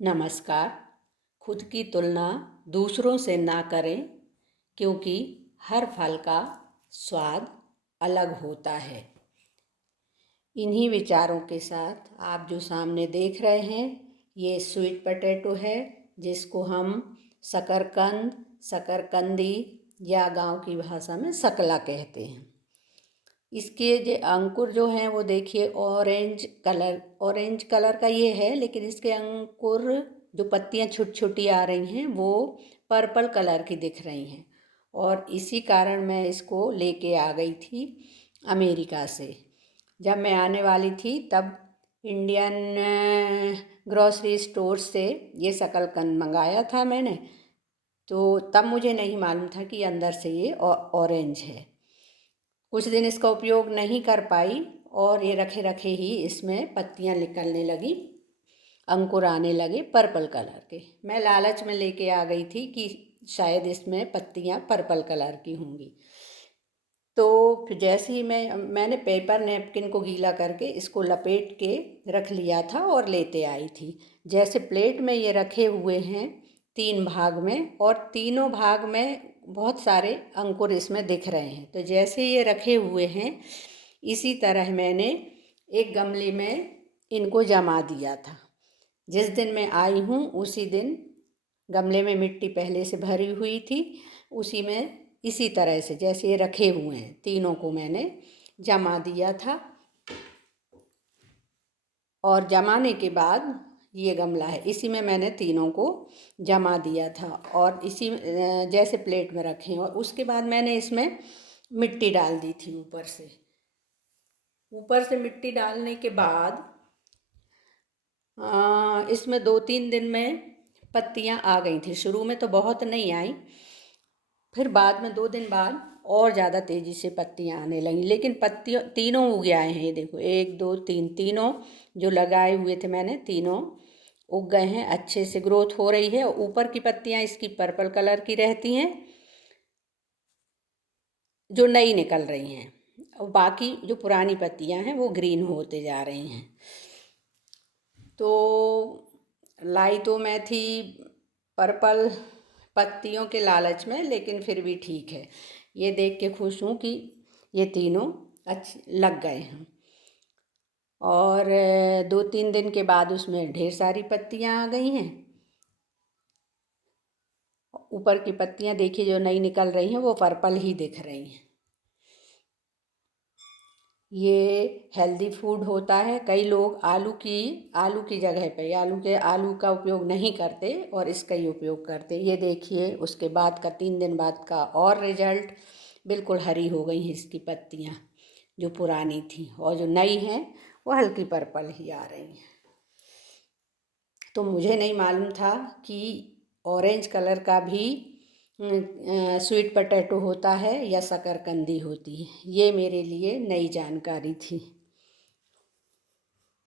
नमस्कार। खुद की तुलना दूसरों से ना करें, क्योंकि हर फल का स्वाद अलग होता है। इन्हीं विचारों के साथ आप जो सामने देख रहे हैं, ये स्वीट पोटैटो है, जिसको हम शकरकंद, शकरकंदी या गांव की भाषा में शकला कहते हैं। इसके जो अंकुर जो हैं वो देखिए ऑरेंज कलर का ये है, लेकिन इसके अंकुर जो पत्तियां छोटी छोटी आ रही हैं वो पर्पल कलर की दिख रही हैं। और इसी कारण मैं इसको लेके आ गई थी अमेरिका से। जब मैं आने वाली थी तब इंडियन ग्रॉसरी स्टोर से ये शकलकंद मंगाया था मैंने, तो तब मुझे नहीं मालूम था कि अंदर से ये ऑरेंज है। कुछ दिन इसका उपयोग नहीं कर पाई और ये रखे रखे ही इसमें पत्तियां निकलने लगी, अंकुर आने लगे पर्पल कलर के। मैं लालच में लेके आ गई थी कि शायद इसमें पत्तियां पर्पल कलर की होंगी। तो फिर जैसे ही मैंने पेपर नैपकिन को गीला करके इसको लपेट के रख लिया था और लेते आई थी। जैसे प्लेट में ये रखे हुए हैं 3 भाग में, और तीनों भाग में बहुत सारे अंकुर इसमें दिख रहे हैं। तो जैसे ये रखे हुए हैं इसी तरह मैंने एक गमले में इनको जमा दिया था। जिस दिन मैं आई हूँ उसी दिन गमले में मिट्टी पहले से भरी हुई थी, उसी में इसी तरह से जैसे ये रखे हुए हैं तीनों को मैंने जमा दिया था। और जमाने के बाद ये गमला है, इसी में मैंने तीनों को जमा दिया था और इसी जैसे प्लेट में रखे। और उसके बाद मैंने इसमें मिट्टी डाल दी थी ऊपर से मिट्टी डालने के बाद इसमें 2-3 दिन में पत्तियां आ गई थी। शुरू में तो बहुत नहीं आई, फिर बाद में 2 दिन बाद और ज़्यादा तेज़ी से पत्तियां आने लगी। लेकिन पत्तियों तीनों उग आए हैं, ये देखो 1 2 3 तीनों जो लगाए हुए थे मैंने तीनों उग गए हैं, अच्छे से ग्रोथ हो रही है। ऊपर की पत्तियां इसकी पर्पल कलर की रहती हैं जो नई निकल रही हैं, और बाकी जो पुरानी पत्तियां हैं वो ग्रीन होते जा रही हैं। तो लाई तो मैं थी पर्पल पत्तियों के लालच में, लेकिन फिर भी ठीक है। ये देख के खुश हूँ कि ये तीनों अच्छे लग गए हैं। और 2-3 दिन के बाद उसमें ढेर सारी पत्तियां आ गई हैं। ऊपर की पत्तियां देखिए जो नई निकल रही हैं वो पर्पल ही दिख रही हैं। ये हेल्दी फूड होता है। कई लोग आलू की जगह पे आलू का उपयोग नहीं करते और इसका ही उपयोग करते। ये देखिए उसके बाद का 3 दिन बाद का और रिजल्ट, बिल्कुल हरी हो गई हैं इसकी पत्तियां जो पुरानी थी, और जो नई हैं वो हल्की पर्पल ही आ रही हैं। तो मुझे नहीं मालूम था कि ऑरेंज कलर का भी स्वीट पोटैटो होता है या शकरकंदी होती है। ये मेरे लिए नई जानकारी थी।